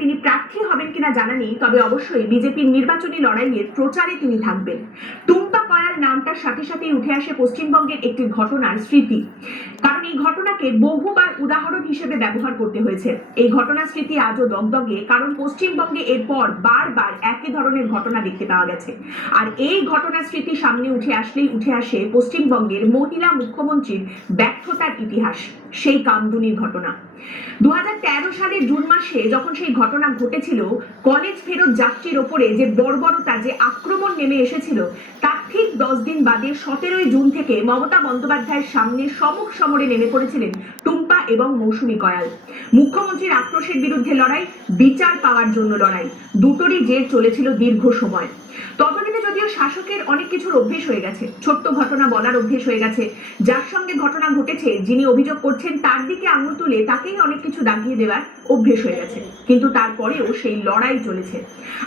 তিনি প্রার্থী হবেন কিনা জানা নেই, তবে অবশ্যই বিজেপির নির্বাচনী লড়াইয়ের প্রচারে তিনি থাকবেন। টুম্পা কয়াল নামটার সাথে সাথেই উঠে আসে পশ্চিমবঙ্গের একটি ঘটনার স্মৃতি, কারণ এই ঘটনাকে বহুবার উদাহরণ হিসেবে ব্যবহার করতে হয়েছে। এই ঘটনার স্মৃতি আজও দগদগে, কারণ পশ্চিমবঙ্গে এরপর বারবার একই ধরনের ঘটনা দেখতে পাওয়া গেছে। আর এই ঘটনার স্মৃতি সামনে উঠে আসলেই উঠে আসে পশ্চিমবঙ্গের মহিলা মুখ্যমন্ত্রীর ব্যর্থতার ইতিহাস, সেই কামদুনির ঘটনা। 2013 সালের জুন মাসে যখন সেই ঘটনা ঘটেছিল, কলেজ ফেরত যাত্রীর ওপরে যে বর্বরতা, যে আক্রমণ নেমে এসেছিল, তার ঠিক 10 দিন বাদে 17 জুন থেকে মমতা বন্দ্যোপাধ্যায়ের সামনে সম্মুখ সমরে নেমে পড়েছিলেন টুম্পা এবং মৌসুমী কয়াল। মুখ্যমন্ত্রীর আক্রোশের বিরুদ্ধে লড়াই, বিচার পাওয়ার জন্য লড়াই, দুটোরই জের চলেছিল দীর্ঘ সময়। ততদিনে যদিও শাসকের অনেক কিছুর অভ্যেস হয়ে গেছে, ছোট্ট ঘটনা বলার অভ্যেস হয়ে গেছে, যার সঙ্গে ঘটনা ঘটেছে যিনি অভিযোগ করছেন তার দিকে আঙুল তুলে তাকেই অনেক কিছু দাগিয়ে দেওয়ার অভ্যেস হয়ে গেছে, কিন্তু তারপরেও সেই লড়াই চলেছে।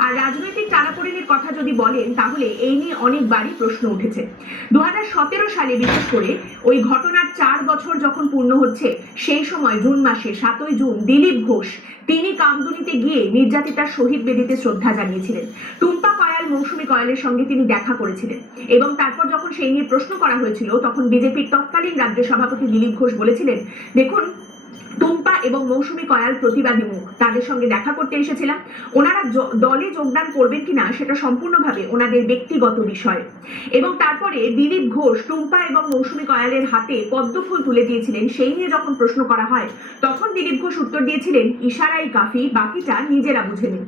আর রাজনৈতিক টানাপোড়েনের কথা যদি বলেন, তাহলে এই নিয়ে অনেকবারই প্রশ্ন উঠেছে। 2017 সালে বিশেষ করে ওই ঘটনার 4 বছর যখন পূর্ণ হচ্ছে, সেই সময় জুন মাসে 7 জুন দিলীপ ঘোষ তিনি কামদুনিতে গিয়ে নির্যাতিতার শহীদ বেদিতে শ্রদ্ধা জানিয়েছিলেন। টুম্পা কয়াল মৌসুমী কয়ালের সঙ্গে তিনি দেখা করেছিলেন, এবং তারপর যখন সেই নিয়ে প্রশ্ন করা হয়েছিল, তখন বিজেপির তৎকালীন রাজ্য সভাপতি দিলীপ ঘোষ বলেছিলেন, দেখুন, টুম্পা এবং মৌসুমী কয়াল প্রতিবাদী মুখ, তাদের সঙ্গে দেখা করতে এসেছিলাম। ওনারা দলে যোগদান করবেন কিনা সেটা সম্পূর্ণভাবে ওনাদের ব্যক্তিগত বিষয়। এবং তারপরে দিলীপ ঘোষ টুম্পা এবং মৌসুমী কয়ালের হাতে পদ্মফুল তুলে দিয়েছিলেন, সেই নিয়ে যখন প্রশ্ন করা হয়, তখন দিলীপ ঘোষ উত্তর দিয়েছিলেন, ইশারাই কাফি, বাকিটা নিজেরা বুঝে নিন।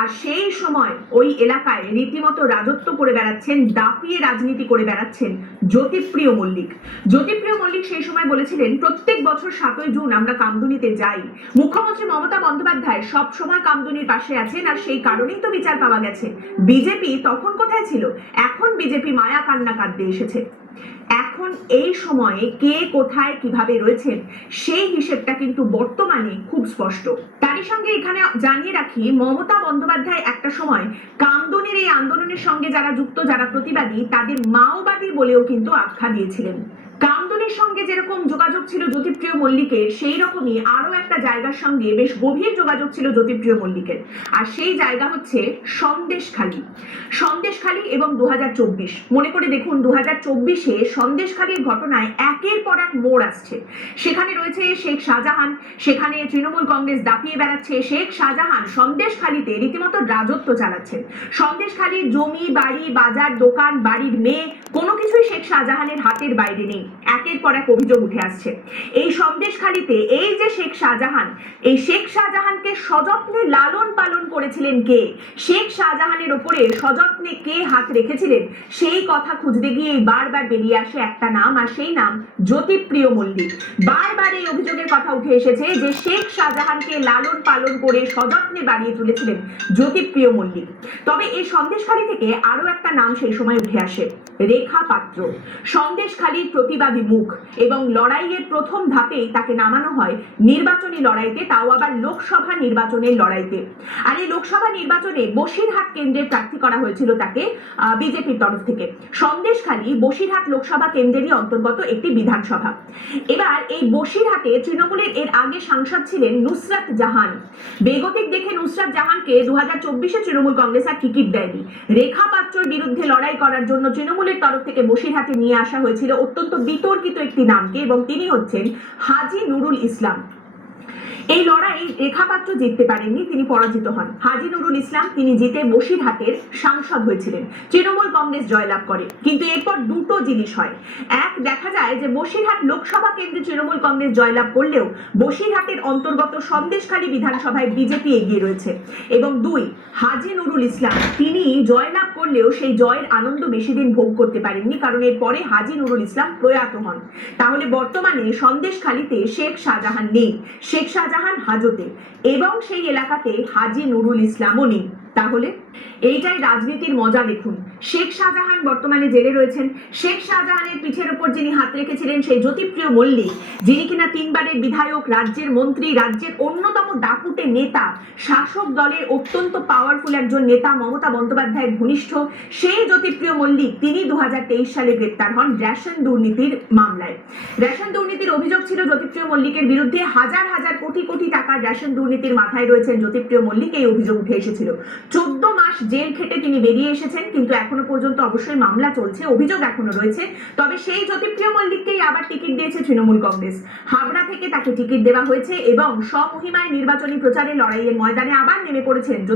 আর সেই সময় ওই এলাকায় রীতিমতো রাজত্ব করে বেড়াচ্ছেন, দাপিয়ে রাজনীতি করে বেড়াচ্ছেন জ্যোতিপ্রিয় মল্লিক। জ্যোতিপ্রিয় মল্লিক সেই সময় বলেছিলেন, প্রত্যেক বছর 7 জুন আমরা কামদুনিতে যাই। মুখ্যমন্ত্রী মমতা বন্দ্যোপাধ্যায় সব সময় কামদুনির পাশে আছেন, আর সেই কারণেই তো বিচার পাওয়া গেছে। বিজেপি তখন কোথায় ছিল? এখন বিজেপি মায়া কান্না কাঁদতে এসেছে। এখন এই সময়ে কে কোথায় কিভাবে রয়েছেন, সেই হিসেবটা কিন্তু বর্তমানে খুব স্পষ্ট। তারই সঙ্গে এখানে জানিয়ে রাখি, মমতা বন্দ্যোপাধ্যায় একটা সময় কামদুনির এই আন্দোলনের সঙ্গে যারা যুক্ত, যারা প্রতিবাদী, তাদের মাওবাদী বলেও কিন্তু আখ্যা দিয়েছিলেন। কামদুনির সঙ্গে যেরকম যোগাযোগ ছিল জ্যোতিপ্রিয় মল্লিকের, সেই রকমই আরো একটা জায়গার সঙ্গে বেশ গভীর যোগাযোগ ছিল জ্যোতিপ্রিয় মল্লিকের, আর সেই জায়গা হচ্ছে সন্দেশখালী। সন্দেশখালী এবং 2024 মনে করে দেখুন, 2024-এ সন্দেশখালীর ঘটনায় একের পর এক মোড় আসছে। সেখানে রয়েছে শেখ শাহজাহান, সেখানে তৃণমূল কংগ্রেস দাপিয়ে বেড়াচ্ছে। শেখ শাহজাহান সন্দেশখালীতে রীতিমতো রাজত্ব চালাচ্ছেন। সন্দেশখালীর জমি, বাড়ি, বাজার, দোকান, বাড়ির মেয়ে, কোনো কিছুই শেখ শাহজাহানের হাতের বাইরে নেই। একের পর এক অভিযোগ উঠে আসছে। এই সন্দেশখালীতে এই যে শেখ শাহজাহান, এই শেখ শাহজাহানকে সযত্নে লালন পালন করেছিলেন কে? শেখ শাহজাহানের ওপরে সযত্নে কে হাত রেখেছিলেন, সেই কথা খুঁজতে গিয়ে বারবার বেরিয়ে আসে একটা নাম, আর সেই নাম জ্যোতিপ্রিয় মল্লিক। বারবার এই অভিযোগের কথা উঠে এসেছে যে শেখ শাহজাহানকে লালন পালন করে সযত্নে বাড়িয়ে তুলেছিলেন জ্যোতিপ্রিয় মল্লিক। তবে এই সন্দেশখালী থেকে আরো একটা নাম সেই সময় উঠে আসে, রেখা পাত্র। সন্দেশখালীর প্রতিবাদী মুখ, এবং লড়াইয়ের প্রথম ধাপেই তাকে নামানো হয় নির্বাচনী লড়াইতে, তাও আবার লোকসভা নির্বাচনের লড়াইতে। আর এই লোকসভা নির্বাচনে বসিরহাট কেন্দ্রের প্রার্থী করা হয়েছিল তাকে বিজেপির তরফ থেকে। সন্দেশখালী বসিরহাট লোকসভা কেন্দ্রেরই অন্তর্গত একটি বিধানসভা। এবার এই বসিরহাটে তৃণমূলের এর আগে সাংসদ ছিলেন নুসরাত জাহান। বেগতিক দেখে নুসরাত জাহানকে 2024-এ তৃণমূল কংগ্রেস আর টিকিট দেয়নি। রেখা পাত্রর বিরুদ্ধে লড়াই করার জন্য তৃণমূলের তরফ থেকে বসিরহাটে নিয়ে আসা হয়েছিল অত্যন্ত বিতর্কিত একটি নামকে, এবং তিনি হচ্ছেন হাজী নুরুল ইসলাম। এই লড়াই রেখা পাত্র জিততে পারেননি, তিনি পরাজিত হন। হাজী নুরুল ইসলাম তিনি জিতে বসিরহাটের সাংসদ হয়েছিলেন, তৃণমূল কংগ্রেস জয়লাভ করে। কিন্তু এরপর দুটো জিনিস হয়। এক, দেখা যায় যে বসিরহাট লোকসভা কেন্দ্রে তৃণমূল কংগ্রেস জয়লাভ করলেও বসিরহাটের অন্তর্গত সন্দেশখালী বিধানসভায় বিজেপি এগিয়ে রয়েছে। এবং দুই, হাজী নুরুল ইসলাম তিনি জয়লাভ করলেও সেই জয়ের আনন্দ বেশি দিন ভোগ করতে পারেননি, কারণ এরপরে হাজী নুরুল ইসলাম প্রয়াত হন। তাহলে বর্তমানে সন্দেশখালীতে শেখ শাহজাহান নেই, শেখ শাহজাহান হাজতে, এবং সেই এলাকাতে হাজী নুরুল ইসলামও নেই। তাহলে এইটাই রাজনীতির মজা। দেখুন, শেখ শাহজাহান বর্তমানে জেলে রয়েছেন। শেখ শাহজাহানের পিঠের ওপর যিনি হাত রেখেছিলেন সেই জ্যোতিপ্রিয় মল্লিক, যিনি কিনা 3 বারের বিধায়ক, রাজ্যের মন্ত্রী, রাজ্যের অন্যতম দাপুটে নেতা, শাসক দলের অত্যন্ত পাওয়ারফুল একজন নেতা, মমতা বন্দ্যোপাধ্যায়ের ঘনিষ্ঠ, সেই জ্যোতিপ্রিয় মল্লিক তিনি 2023 সালে গ্রেপ্তার হন রেশন দুর্নীতির মামলায়। রেশন দুর্নীতির অভিযোগ ছিল জ্যোতিপ্রিয় মল্লিকের বিরুদ্ধে। হাজার হাজার কোটি কোটি টাকার রেশন দুর্নীতির মাথায় রয়েছেন জ্যোতিপ্রিয় মল্লিক, এই অভিযোগ উঠে এসেছিল। 14 মাস জেল খেটে তিনি বেরিয়ে এসেছেন, কিন্তু এখনো পর্যন্ত অবশ্যই মামলা চলছে, অভিযোগ এখনো রয়েছে। তবে সেই জ্যোতিপ্রিয় মল্লিককেই আবার টিকিট দিয়েছে তৃণমূল কংগ্রেস। হাবড়া থেকে তাকে টিকিট দেওয়া হয়েছে এবং স্বমহিমায় নির্বাচনী প্রচারে লড়াইয়ের ময়দানে আবার নেমে পড়েছেন